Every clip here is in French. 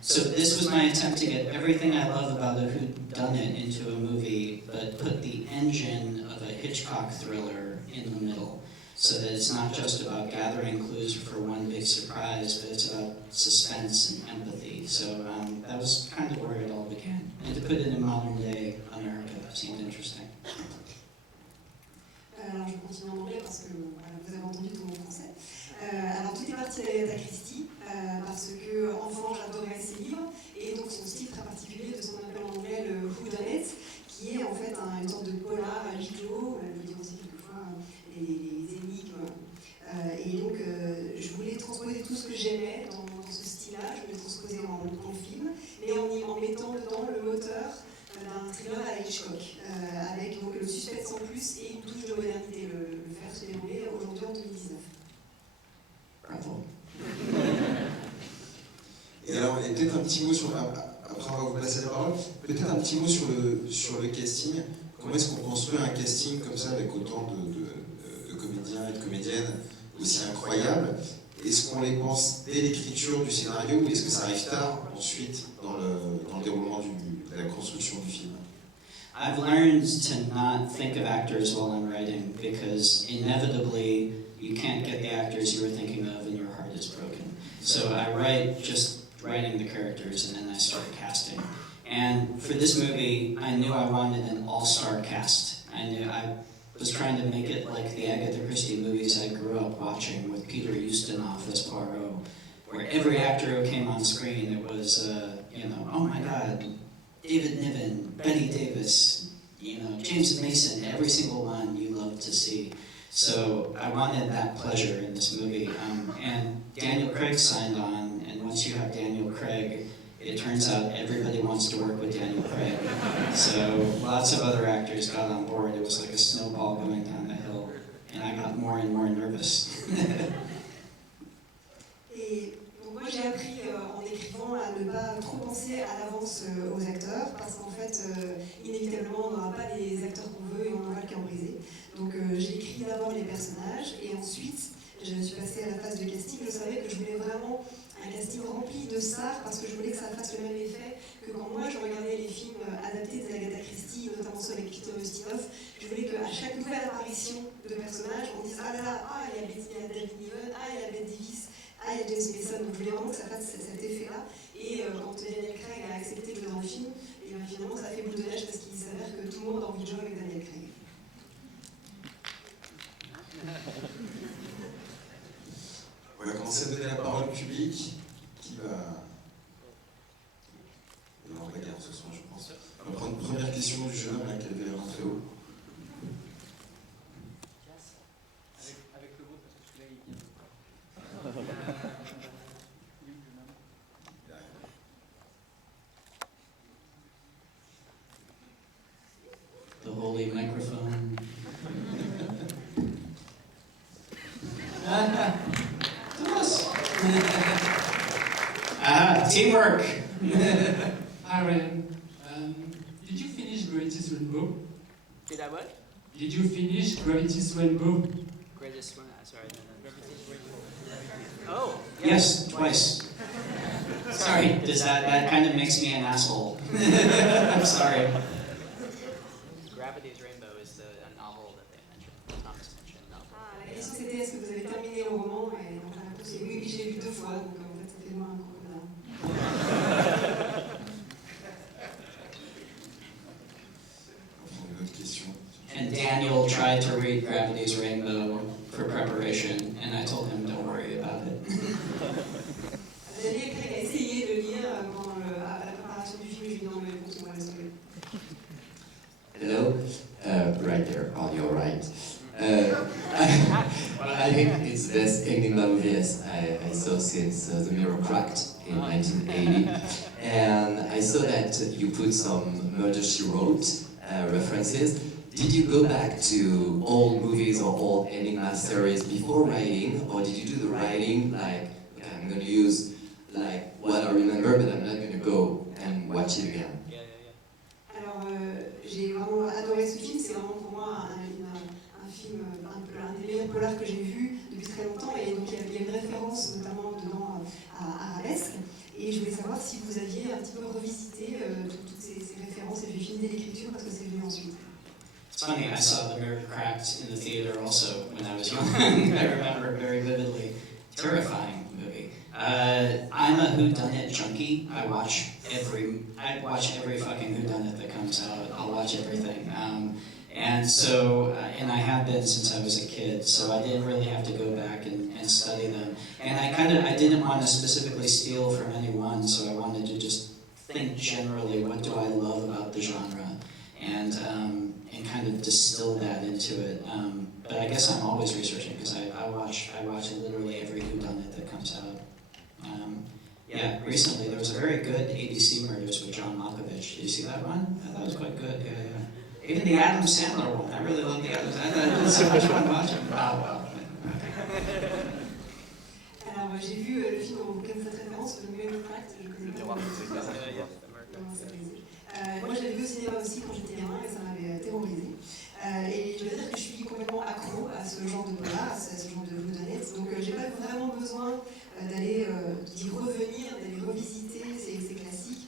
So this was my attempt to get everything I love about a whodunit into a movie, but put the engine of a Hitchcock thriller in the middle, so that it's not just about gathering clues for one big surprise, but it's about suspense and empathy. So that was kind of where it all began. And to put it in modern day America seemed interesting. Alors je continue en anglais parce que voilà, vous avez entendu tout mon français. Alors tout est parti d'Agatha Christie parce que enfant j'adorais ses livres et donc son style très particulier de ce qu'on appelle en anglais le whodunit, qui est en fait une sorte de polar à huis clos, on peut dire aussi quelquefois les énigmes. Et donc je voulais transposer tout ce que j'aimais dans ce style-là, je voulais transposer en film, mais en mettant dedans le moteur d'un thriller à Hitchcock, avec donc le suspense en plus et une touche de modernité, le faire se dérouler aujourd'hui en 2019. Bravo. Et alors, et peut-être un petit mot sur, après on va vous passer la parole, peut-être un petit mot sur le casting. Comment est-ce qu'on construit un casting comme ça avec autant de comédiens et de comédiennes aussi incroyables? Est-ce qu'on les pense dès l'écriture du scénario ou est-ce que ça arrive tard ensuite dans le déroulement de la construction du film? I've learned to not think of actors while I'm writing because inevitably you can't get the actors you were thinking of and your heart is broken. So I write just writing the characters and then I start casting. And for this movie, I knew I wanted an all-star cast. I was trying to make it like the Agatha Christie movies I grew up watching with Peter Ustinov as Poirot, where every actor who came on screen, it was, oh my God, David Niven, Bette Davis, James Mason, every single one you love to see. So I wanted that pleasure in this movie. And Daniel Craig signed on, and once you have Daniel Craig, it turns out everybody wants to work with Daniel Craig. So lots of other actors got on board. It was like a snowball going down the hill, and I got more and more nervous. Et donc moi j'ai appris en écrivant à ne pas trop penser à l'avance aux acteurs, parce qu'en fait, inévitablement, on n'aura pas les acteurs qu'on veut et on aura le cœur brisé. Donc j'ai écrit d'abord les personnages, et ensuite je suis passée à la phase de casting. Je savais que je voulais vraiment un casting rempli de stars, parce que je voulais que ça fasse le même effet que quand moi je regardais les films adaptés de Agatha Christie, notamment ceux avec Christopher Plummer. Je voulais qu'à chaque nouvelle apparition de personnage, on dise « Ah là là, il y a David Niven, il y a Bette Davis, il y a James Mason ». Donc je voulais vraiment que ça fasse cet effet-là. Et quand Daniel Craig a accepté de jouer dans le film, et finalement ça a fait boule de neige parce qu'il s'avère que tout le monde a envie de jouer avec Daniel Craig. On va commencer à donner la parole au public qui va... Il va y avoir bagarre ce soir, je pense. On va prendre une première question du jeune homme là, qui avait l'air très haut. Avec le mot, parce que celui-là, il vient. The holy microphone. Teamwork. Hi, Rian. Did you finish Gravity's Rainbow? Did I what? Did you finish Gravity's Rainbow? Greatest one, sorry. No. Oh. Yes, twice. Sorry, that kind of makes me an asshole. I'm sorry. Gravity's Rainbow is a novel that they mentioned, Thomas mentioned. Novel. La question c'était est-ce que vous avez terminé le roman, et donc la réponse est oui, je l'ai lu 2 fois, donc en fait ça fait de moi un crocodile. On va prendre une autre question. And Daniel tried to read Gravity's Rainbow for preparation, and I told him, don't worry about it. Daniel Craig a essayé de lire à la préparation du film, je lui ai dit non, mais continue à le Hello, right there on your right. I think it's the best enigma movie I saw since The Mirror Cracked in 1980. And I saw that you put some Murder, She Wrote references. Did you go back to old movies or old enigma series before writing, or did you do the writing like, okay, I'm going to use like what I remember, but I'm not going to go and watch it again? Alors, j'ai vraiment adoré ce film, c'est vraiment pour moi un film, un des meilleurs polars que j'ai vu depuis très longtemps, et donc il y a une référence notamment dedans à Arabesque. Et je voulais savoir si vous aviez un petit peu revisité toutes ces références et puis fini l'écriture parce que c'est venu ensuite. It's funny, I saw The Mirror Cracked in the theater also when I was young. I remember very vividly. Terrifying movie. I'm a whodunit junkie. I watch every fucking whodunit that comes out. I'll watch everything. And I have been since I was a kid, so I didn't really have to go back and study them. And I didn't want to specifically steal from anyone, so I wanted to just think generally, what do I love about the genre? And kind of distill that into it. But I guess I'm always researching because I watch literally every whodunit that comes out. Recently there was a very good ABC Murders with John Malkovich. Did you see that one? That was quite good. Yeah. Even the Adam Sandler one. I really love the Adam Sandler. It was so much fun watching. Wow. Alors j'ai vu le film auquel vous faites référence, le Mirror Cracked, je connais pas. Moi je l'avais vu au cinéma aussi quand j'étais gamin et ça m'avait terrorisé. Et je dois dire que je suis complètement accro à ce genre de polar, à ce genre de whodunit. Donc j'ai pas vraiment besoin d'aller d'y revenir, d'aller revisiter ces classiques.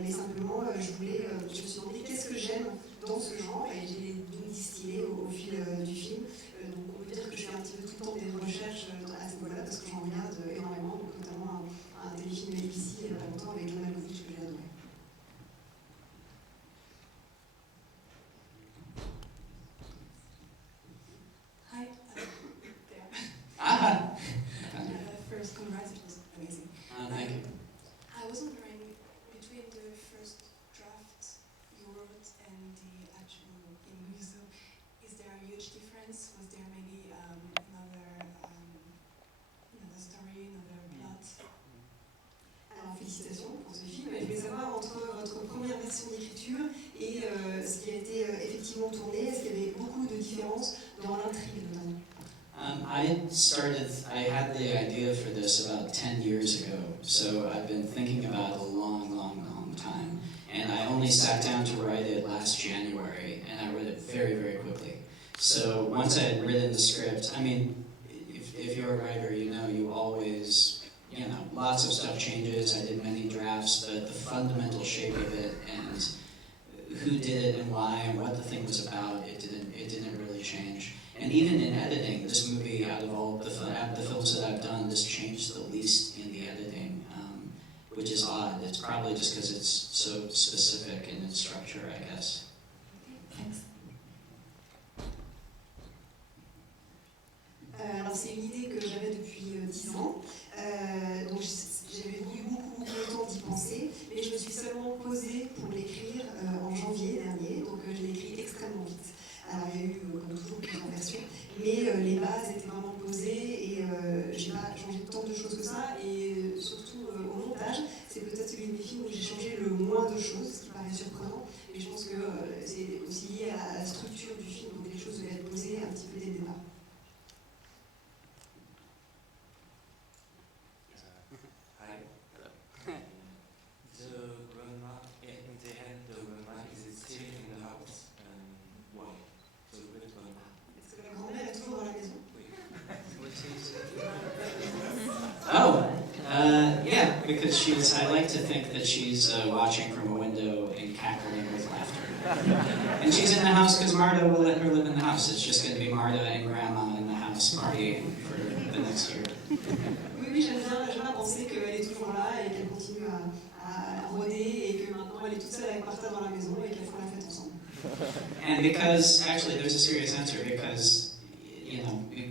Mais simplement je me suis demandé qu'est-ce que j'aime dans ce genre et j'ai distillé au fil du film. Donc on peut dire que je fais un petit peu tout le temps des recherches à ce niveau-là parce que j'en regarde énormément, donc notamment un téléfilm ABC il y a pas longtemps avec John Malkovich que j'ai adoré. Hi. First, congrats, it was amazing. Thank you. I was wondering, between the first draft you wrote and the actual game, so is there a huge difference? Was there maybe another story, another plot? Alors félicitations pour ce film. Je voulais savoir entre votre première version d'écriture et ce qui a été effectivement tourné, est-ce qu'il y avait beaucoup de différences dans l'intrigue notamment? I had the idea for this about 10 years ago, so I've been thinking about it a long time. And I only sat down to write it last January, and I wrote it very, very quickly. So once I had written the script, I mean, if you're a writer, you always, lots of stuff changes. I did many drafts, but the fundamental shape of it and who did it and why and what the thing was about, it didn't really change. And even in editing, this movie, out of all the films that I've done, this changed the least in the editing, which is odd. It's probably just because it's so specific in its structure, I guess. Thanks. Alors c'est une idée que j'avais depuis 10 ans, donc j'avais eu beaucoup de temps d'y penser, mais je me suis seulement posée pour l'écrire en janvier dernier, donc je l'ai écrit extrêmement vite. Alors il y a eu, comme toujours, plusieurs versions, mais les bases étaient vraiment posées et j'ai pas changé tant de choses que ça. Et surtout au montage, c'est peut-être celui de mes films où j'ai changé le moins de choses, ce qui paraît surprenant. Mais je pense que c'est aussi lié à la structure du film, donc les choses devaient être posées un petit peu dès le départ. The grandma, in the end, the grandma is still in the house. Why? The great grandma. Est-ce que la grand-mère est toujours dans la maison? Yeah, because I like to think that she's watching from a window and cackling with laughter. And she's in the house because Marta will let her live in the house. It's just going to be Marta and Grandma in the house partying for the next year. Oui, j'aime bien penser qu'elle est toujours là et qu'elle continue à rôder et que maintenant elle est toute seule avec Martha dans la maison et qu'elles font la fête ensemble. And because, actually, there's a serious answer, because,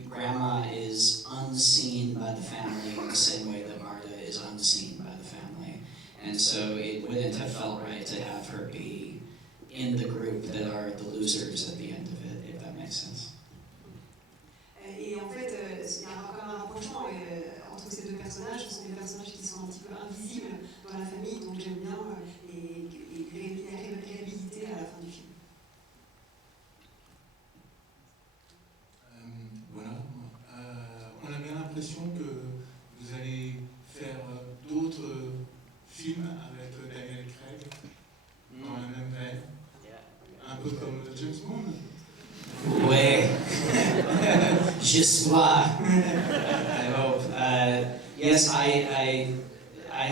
Grandma is unseen by the family in the same way that Marta is unseen by the family. And so it wouldn't have felt right to have her be in the group that are the losers at the end of it, if that makes sense. Et en fait, il y a quand même un rapprochement entre ces deux personnages. Ce sont des personnages qui sont un petit peu invisibles dans la famille, donc j'aime bien les réhabiliter à la fin du film. On a bien l'impression que vous allez faire d'autres films avec Daniel Craig dans la même veine, un peu comme James Bond. Ouais, j'espère. I hope. Yes, I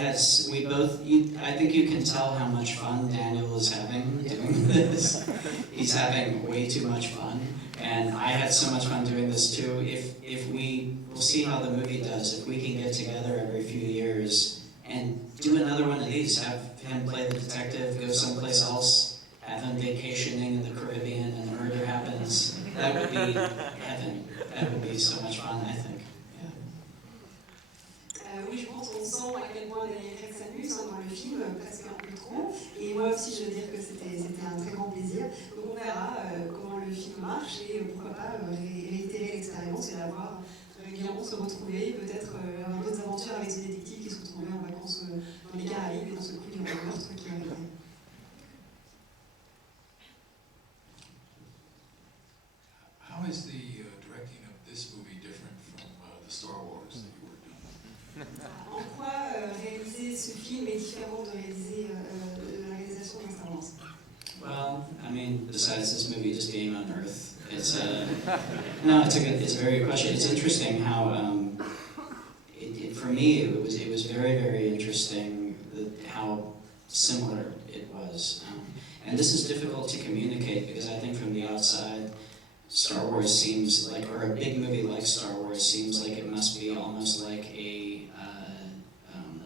I think you can tell how much fun Daniel is having doing this. He's having way too much fun, and I had so much fun doing this too. We'll see how the movie does. If we can get together every few years and do another one of these, have him play the detective, go someplace else, have him vacationing in the Caribbean, and the murder happens, that would be heaven. That would be so much fun, I think. Oui, je pense qu'on sent à quel point Daniel Craig s'amuse dans le film, presque un peu trop. Et moi aussi, je veux dire que c'était un très grand plaisir. Donc on verra comment le film marche et pourquoi pas réitérer l'expérience et la voir régulièrement se retrouver, peut-être avoir d'autres aventures avec ce détective qui se retrouvait en vacances dans les Caraïbes et dans ce coup il y aurait un meurtre qui arrivait. How is the directing of this movie different from the Star Wars that you were doing? En quoi réaliser ce film est différent de réaliser la réalisation d'un Star Wars? Well, I mean, besides this movie just being on Earth, it's a very good question. It's interesting how, for me, it was very, very interesting how similar it was. And this is difficult to communicate because I think from the outside, Star Wars seems like, or a big movie like Star Wars seems like it must be almost like a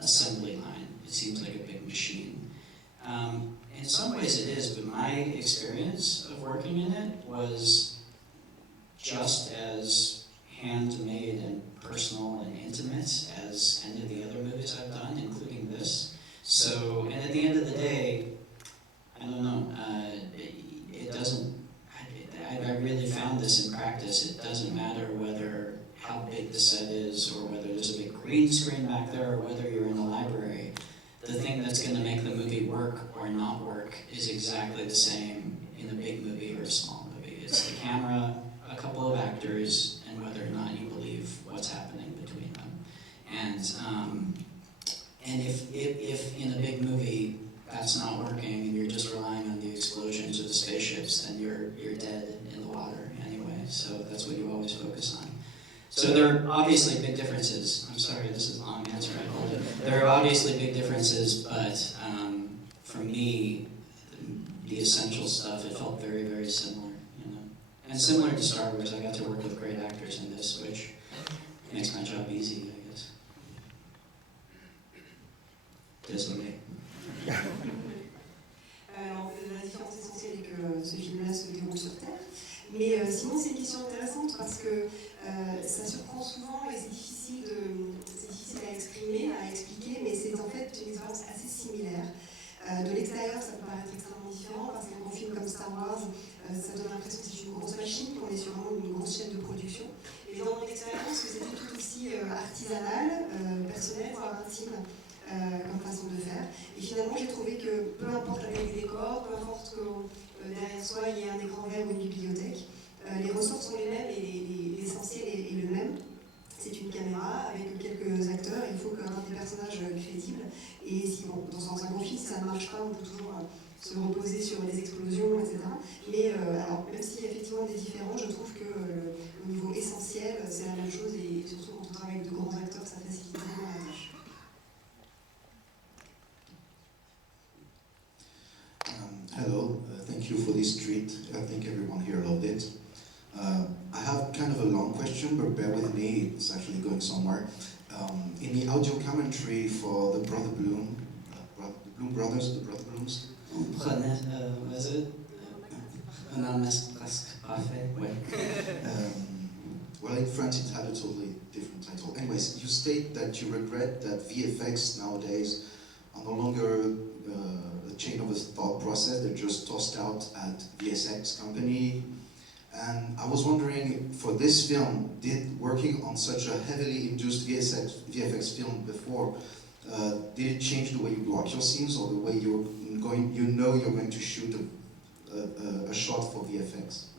assembly line. It seems like a big machine. In some ways it is, but my experience of working in it was just as handmade and personal and intimate as any of the other movies I've done, including this. So, and at the end of the day, I don't know, it doesn't, I really found this in practice. It doesn't matter how big the set is or whether there's a big green screen back there or whether you're in a library. The thing that's going to make the movie work or not work is exactly the same in a big movie or a small movie. It's the camera, a couple of actors, and whether or not you believe what's happening between them. And if in a big movie that's not working and you're just relying on the explosions or the spaceships, then you're dead in the water anyway. So that's what you always focus on. So there are obviously big differences. I'm sorry, this is a long answer. I apologize. There are obviously big differences, but for me, the essential stuff, it felt very, very similar. And similar to Star Wars, I got to work with great actors in this, which makes my job easy, I guess. Désolé. Alors, la différence essentielle est que ce film-là se déroule sur Terre. Mais sinon, c'est une question intéressante parce que ça surprend souvent et c'est difficile à exprimer, à expliquer, mais c'est en fait une expérience assez similaire. De l'extérieur, ça peut paraître extrêmement différent parce qu'un grand film comme Star Wars, ça donne l'impression que c'est une grosse machine, qu'on est sur vraiment une grosse chaîne de production. Et dans mon expérience, c'était tout aussi artisanal, personnel, voire intime. Comme façon de faire. Et finalement, j'ai trouvé que peu importe la taille des décors, peu importe que derrière soi il y ait un écran vert ou une bibliothèque, les ressorts sont les mêmes et l'essentiel est le même. C'est une caméra avec quelques acteurs, il faut qu'un des personnages crédibles. Et si, bon, dans un gros film, si ça ne marche pas, on peut toujours se reposer sur des explosions, etc. Mais alors, même s'il y a effectivement des différences, je trouve que au niveau essentiel, c'est la même chose et surtout quand on travaille avec de grands acteurs, ça facilite vraiment la tâche. Hello, thank you for this treat. I think everyone here loved it. I have kind of a long question, but bear with me, it's actually going somewhere. In the audio commentary for the Brother Bloom, the Bloom Brothers, the Brother Blooms. Was it? Armas presque parfait, ouais. Well, in French it had a totally different title. Anyways, you state that you regret that VFX nowadays are no longer a chain of a thought process, they're just tossed out at VSX company. And I was wondering, for this film, did working on such a heavily induced VFX film before, did it change the way you block your scenes or the way you're going to shoot a shot for VFX?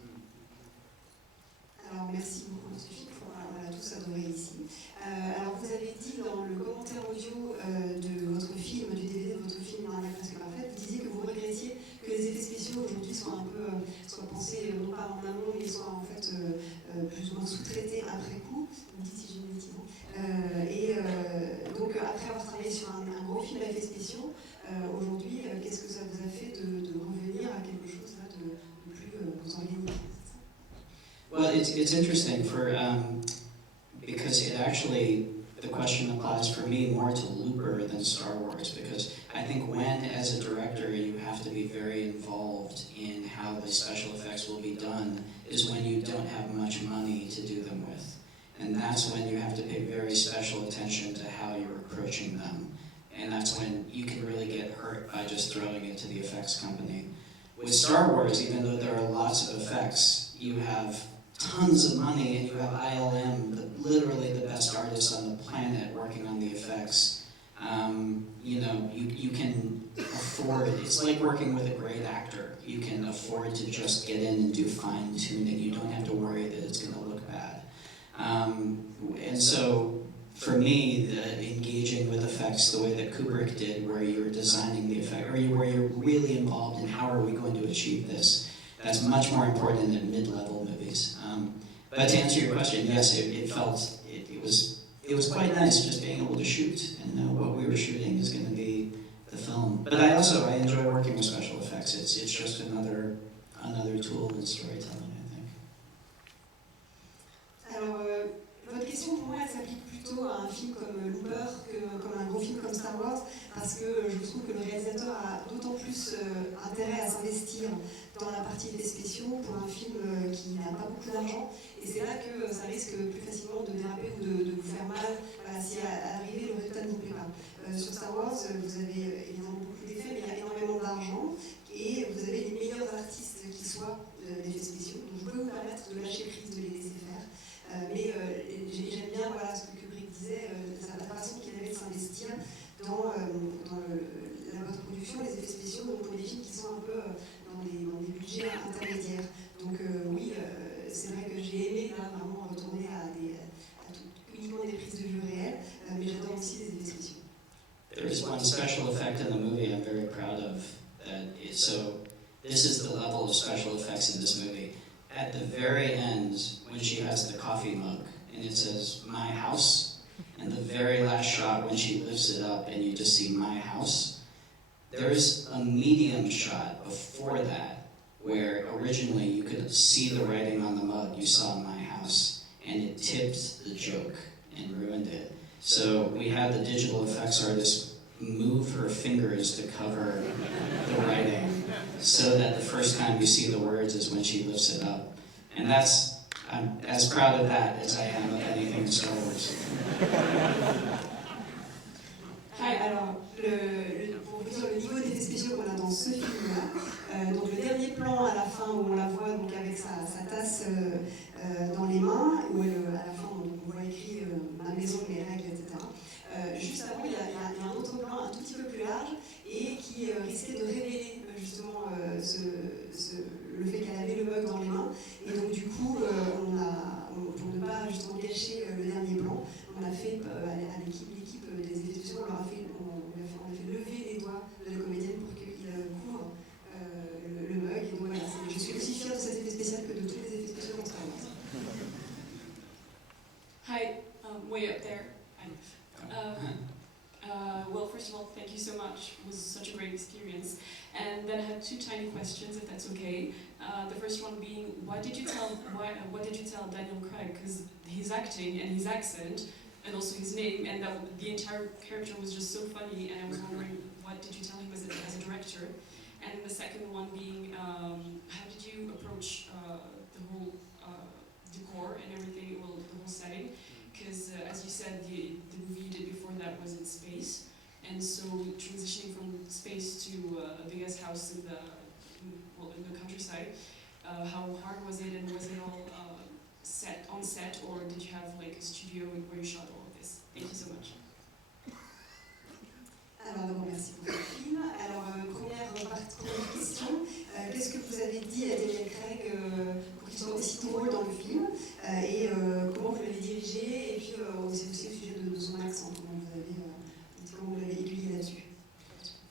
Alors merci beaucoup M. Philippe, on l'a tous adoré ici. Alors vous avez dit dans le commentaire audio de votre film, du DVD de votre film Armas presque parfait, vous disiez que vous regrettiez que les effets spéciaux aujourd'hui soient pensés non pas en amont mais soient en fait plus ou moins sous-traités après coup. Vous me dites si j'ai une bêtise. Et donc après avoir travaillé sur un gros Aujourd'hui, qu'est-ce que ça vous a fait de revenir à quelque chose là, de plus organique? Well, it's interesting because it actually, the question applies for me more to Looper than Star Wars, because I think when, as a director, you have to be very involved in how the special effects will be done is when you don't have much money to do them with. And that's when you have to pay very special attention to how you're approaching them. And that's when you can really get hurt by just throwing it to the effects company. With Star Wars, even though there are lots of effects, you have tons of money and you have ILM, literally the best artists on the planet working on the effects. You can afford, it's like working with a great actor. You can afford to just get in and do fine tuning. You don't have to worry that it's going to look bad. And so for me, engaging with effects the way that Kubrick did, where you're designing the effect, or where you're really involved in how are we going to achieve this, that's much more important than mid-level movies. But to answer your question, yes, it was quite nice just being able to shoot and know what we were shooting is going to be the film. But I enjoy working with special effects. It's just another tool in storytelling, I think. Alors, votre question pour moi, elle s'applique plutôt à un film comme Looper que comme un gros film comme Star Wars, parce que je trouve que le réalisateur a d'autant plus intérêt à s'investir dans la partie effets spéciaux pour un film qui n'a pas beaucoup d'argent, et c'est là que ça risque plus facilement de déraper ou de vous faire mal si à l'arrivée le résultat ne vous plaît pas. Sur Star Wars, vous avez évidemment beaucoup d'effets, mais il y a énormément d'argent et vous avez les meilleurs artistes qui soient d'effets spéciaux, donc vous pouvez vous permettre de lâcher prise, de les laisser faire. Mais j'aime bien ce que Kubrick disait, la façon qu'il avait de s'investir dans la post-production, les effets spéciaux, donc pour des films qui sont un peu dans des budgets intermédiaires. Donc oui, c'est vrai que j'ai aimé là, vraiment retourner à uniquement des prises de vue réelles, mais j'adore aussi les effets spéciaux. There's one special effect in the movie I'm very proud of. So this is the level of special effects in this movie. At the very end, when she has the coffee mug, and it says, "My house," and the very last shot when she lifts it up and you just see "My house," there's a medium shot before that, where originally you could see the writing on the mug, you saw "My house," and it tipped the joke and ruined it. So we had the digital effects artist move her fingers to cover the writing, so that the first time you see the words is when she lifts it up. And I'm as proud of that as I am of anything in Star Wars. Alors, pour vous dire le niveau d'effets spéciaux qu'on a dans ce film-là, donc le dernier plan à la fin où on la voit donc avec sa tasse dans les mains, où à la fin on voit écrit ma maison, mes règles, etc. Juste avant, il y a un autre plan un tout petit peu plus large et qui risquait de révéler justement le fait qu'elle avait le mug dans les mains. Et donc du coup, pour ne pas justement gâcher le dernier plan, on a fait à l'équipe des effets spéciaux, on a fait lever les doigts de la comédienne pour qu'il couvre le mug. Et donc voilà, je suis aussi fière de cet effet spécial que de tous les effets spéciaux dans Star Wars. Hi, way up there. Well, first of all, thank you so much. It was such a great experience. And then I had two tiny questions, if that's okay. The first one being, what did you tell Daniel Craig? Because his acting and his accent, and also his name, and the entire character was just so funny. And I was wondering, what did you tell him as a director? And the second one being, how did you approach the whole decor and everything, well, the whole setting? Because as you said, the movie you did before that was in space, and so transitioning from space to a big ass house in the countryside, how hard was it, and was it all on set, or did you have like a studio where you shot all of this? Thank you so much. Alors d'abord, merci pour le film. Alors, première question, qu'est-ce que vous avez dit à Daniel Craig pour qu'il soit aussi drôle dans le film, et comment vous l'avez dirigé, et puis aussi au sujet de son accent, comment vous l'avez aiguillé là-dessus.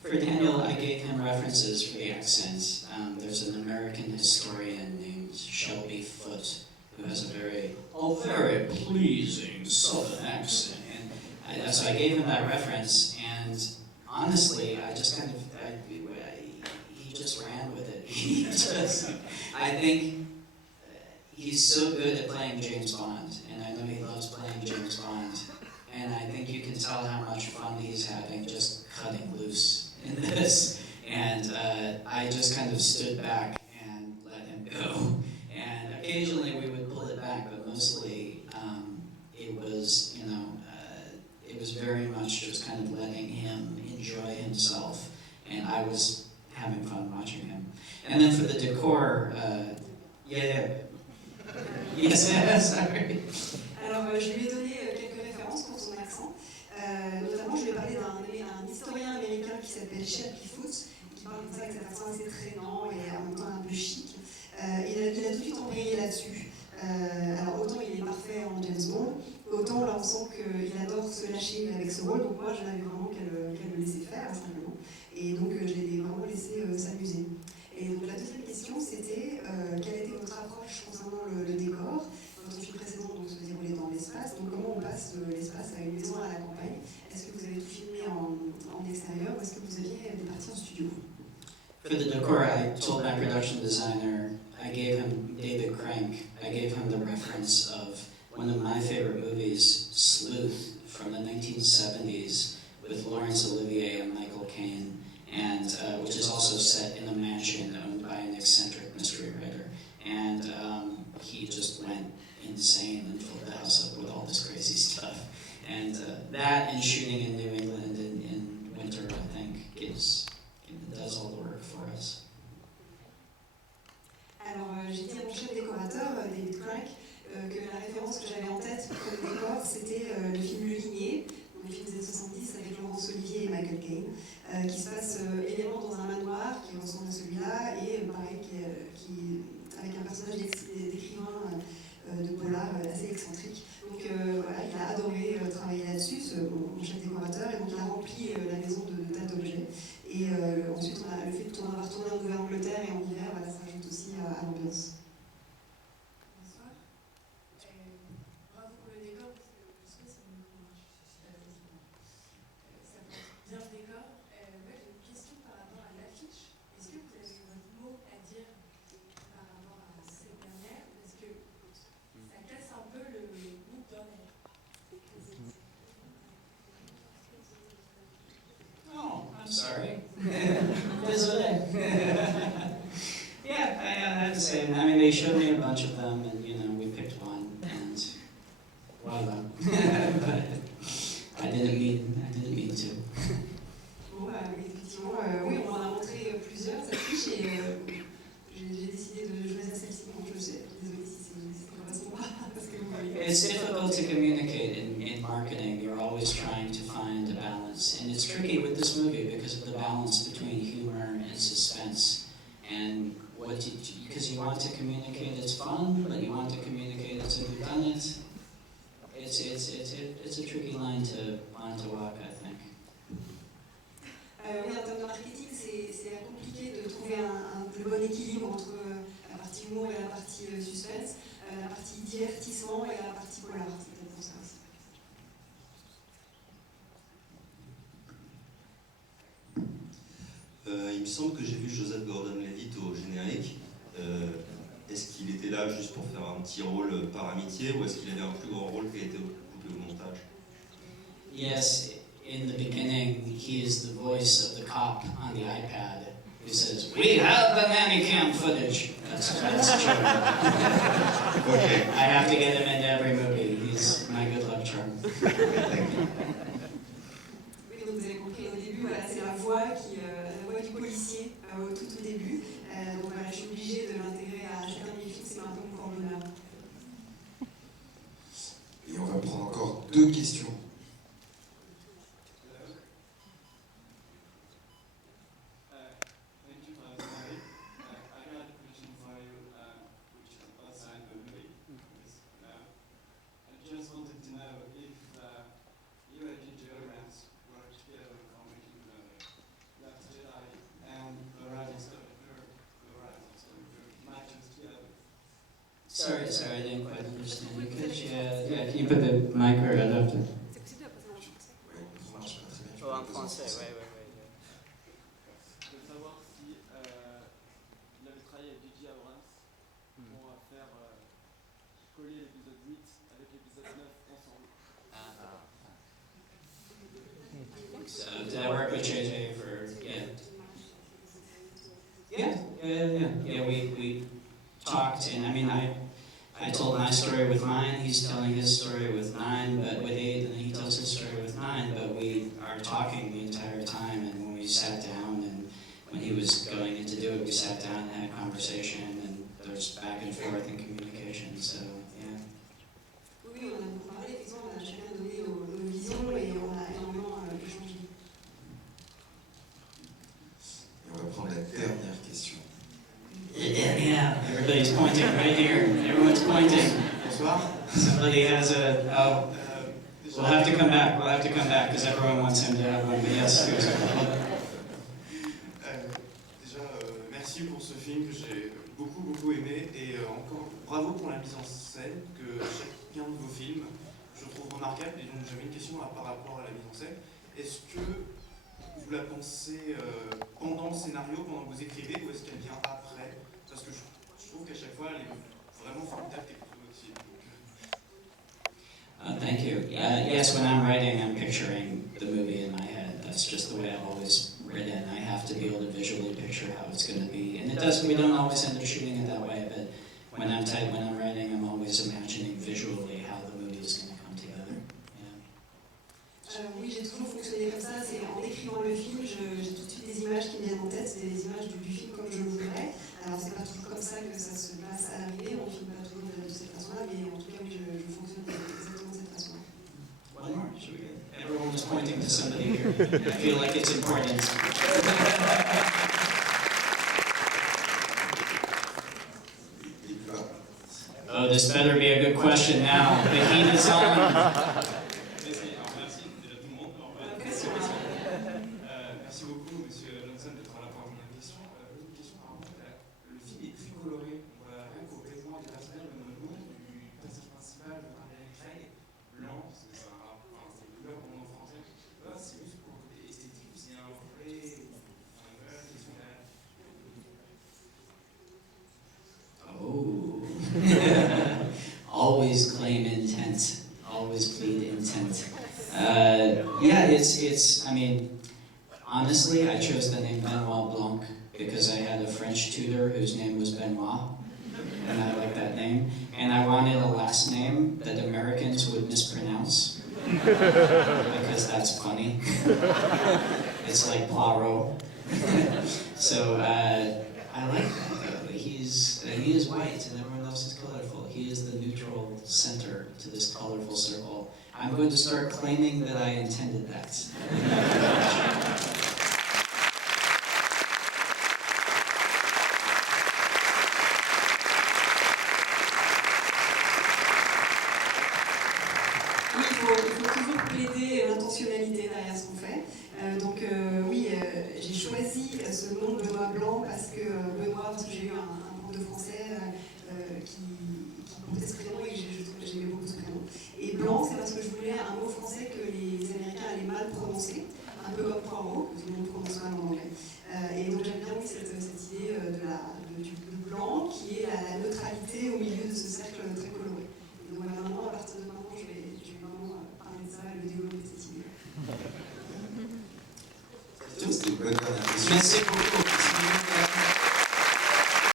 For Daniel, I gave him references for the accents. There's an American historian named Shelby Foote who has a very pleasing Southern accent. And so I gave him that reference, and honestly, I just kind of, he just ran with it. He just, I think he's so good at playing James Bond, and I know he loves playing James Bond, and I think you can tell how much fun he's having just cutting loose in this. And I just kind of stood back and let him go. And occasionally we would pull it back, but mostly it was, it was very much just kind of letting him enjoy himself, and I was having fun watching him. And then for the decor, yes, sorry. Alors, je lui ai donné quelques références pour son accent. Notamment, je lui ai parlé d'un historien américain qui s'appelle Chatelet, qui parle comme ça avec cet accent assez traînant et en même temps un peu chic. Il a tout de suite embrayé là-dessus. Alors, autant il est parfait en James Bond, autant là on sent qu'il adore se lâcher avec ce rôle. Donc, moi, je n'avais vraiment qu'à le laisser faire, simplement. Et donc, je l'ai vraiment laissé s'amuser. Et donc, la deuxième question, c'était quelle était votre approche concernant le décor? Votre film précédent donc, se déroulait dans l'espace, donc comment on passe de l'espace à une maison à la campagne? Est-ce que vous avez tout filmé en extérieur ou est-ce que vous aviez des parties en studio? For the decor, I told my production designer, I gave him David Crank, I gave him the reference of one of my favorite movies, Sleuth, from the 1970s, with Laurence Olivier and Michael Caine, and which is also set in a mansion owned by an eccentric mystery writer. And he just went insane and filled the house up with all this crazy stuff. And that and shooting in New England in winter, I think, does all the work for us. Alors, j'ai dit à mon chef décorateur, David Crank, que la référence que j'avais en tête pour le décor, c'était le film Le Ligné, le film des années 70 avec Laurence Olivier et Michael Caine, qui se passe également dans un manoir qui ressemble à celui-là, et pareil, avec un personnage d'écrivain de polar assez excentrique. Donc voilà, il a adoré travailler là-dessus, mon chef décorateur, et donc il a rempli la maison de tas d'objets. Et ensuite, le fait de avoir tourné en Nouvelle-Angleterre et en hiver, voilà, ça ajoute aussi à l'ambiance. Bonsoir. Bravo pour le décor, parce que je sais que c'est une marche. Ça porte bien le décor. Moi, j'ai une question par rapport à l'affiche. Est-ce que vous avez votre mot à dire par rapport à cette dernière? Parce que ça casse un peu le goût d'un air. Oh, I'm sorry. Désolé. Yeah, I have to say, I mean, they showed me a bunch of them, and we picked one, and voila. But I didn't mean to. Bon, effectivement, oui, on m'en a montré plusieurs affiches et j'ai décidé de choisir celle-ci. Bon, je sais, désolée si c'est pas correspond pas parce que vous voyez. It's difficult to communicate in marketing. You're always trying to find a balance, and it's tricky with this movie because of the balance between humor and suspense. And because you want to communicate it's fun, but you want to communicate it's a whodunit. It's a tricky line to walk, I think. Oui, en termes de marketing, c'est compliqué de trouver le bon équilibre entre la partie humour et la partie suspense, la partie divertissement et la partie polar. C'est peut-être pour ça aussi. Il me semble que j'ai vu Joseph Gordon-Levitt au générique. Est-ce qu'il était là juste pour faire un petit rôle par amitié ou est-ce qu'il avait un plus grand rôle qui a été coupé au montage? Yes, in the beginning, he is the voice of the cop on the iPad who says, "We have the nanny cam footage." That's true. Okay. I have to get him into every movie. He's my good luck charm. Oui, donc vous avez compris au début, voilà, c'est la voix du policier au tout début. Donc voilà, je suis obligée de l'intégrer à chacun de mes films, c'est un peu mon corps d'honneur. Et on va prendre encore 2 questions. Sorry, I didn't quite understand you. Can you put the mic or adapter? Oh, en français, ouais. coller l'épisode 8 avec l'épisode 9 ensemble. So did I work with JJ for, yeah, we talked, and I mean, I told my story with mine, he's telling his story with 9, but with 8, and he tells his story with 9, but we are talking the entire time, and when we sat down, and when he was going in to do it, we sat down and had a conversation, and there's back and forth and communication, so, yeah. Oui, on a parlé, effectivement, on a chacun donné nos visions et on a énormément échangé. Et on va prendre la dernière question. Yeah, everybody's pointing right here. Everyone's pointing. Bonsoir. Somebody has we'll have to come back. We'll have to come back because everyone wants him to have one. But yes. Déjà, merci pour ce film que j'ai beaucoup aimé et encore bravo pour la mise en scène que chacun de vos films je trouve remarquable. Et donc j'avais une question par rapport à la mise en scène. Est-ce que vous la pensez pendant le scénario, pendant que vous écrivez, ou est-ce qu'elle vient après? Parce que je trouve qu'à chaque fois, elle est vraiment formidable quelque chose aussi. Thank you. Yes, when I'm writing, I'm picturing the movie in my head. That's just the way I've always written. I have to be able to visually picture how it's going to be. And it does. We don't always end up shooting it that way, but when I'm writing, I'm always imagining visually how the movie is going to come together. Oui, j'ai toujours fonctionné comme ça, c'est en écrivant le film, j'ai tout de suite des images qui me viennent en tête, c'est des images du film comme je le voudrais. Alors c'est pas toujours comme ça que ça se passe à l'arrivée, on ne filme pas toujours de cette façon-là, mais en tout cas oui, je fonctionne exactement de cette façon-là. One more, should we get? Everyone is pointing to somebody here. I feel like it's important. Oh, this better be a good question now. The heat is on. Merci beaucoup, Monsieur Johnson, d'être là pour la première question. Une question par rapport à le film est très coloré. On voit rien qu'au vêtements des personnages, même au nom du personnage principal, le Rian Johnson, blanc, parce que c'est une couleur qu'on a en français. Là, c'est juste pour le côté esthétique, c'est un vrai. Une question derrière. Oh. Always claim intent. Always plead intent. Yeah, it's. I mean, honestly, I chose the name Benoit Blanc because I had a French tutor whose name was Benoit, and I like that name. And I wanted a last name that Americans would mispronounce because that's funny. It's like Poirot. So I like that. He is white, and everyone else is colorful. He is the neutral center to this colorful circle. I'm going to start claiming that I intended that. Oui, il faut toujours plaider l'intentionnalité derrière ce qu'on fait. Oui, j'ai choisi ce nom de Benoît Blanc parce que j'ai eu un prof de français qui portait ce prénom et que j'aimais beaucoup ce prénom. Et Blanc, c'est parce que je voulais un mot français que les Américains allaient mal prononcer, un peu comme Poirot, que tout le monde prononce mal en anglais. Et donc j'aime bien cette idée du blanc qui est la neutralité au milieu de ce cercle très coloré. Et donc vraiment, à partir de maintenant, je vais vraiment parler de ça et le développer cette idée. C'était une bonne dernière question. Merci beaucoup.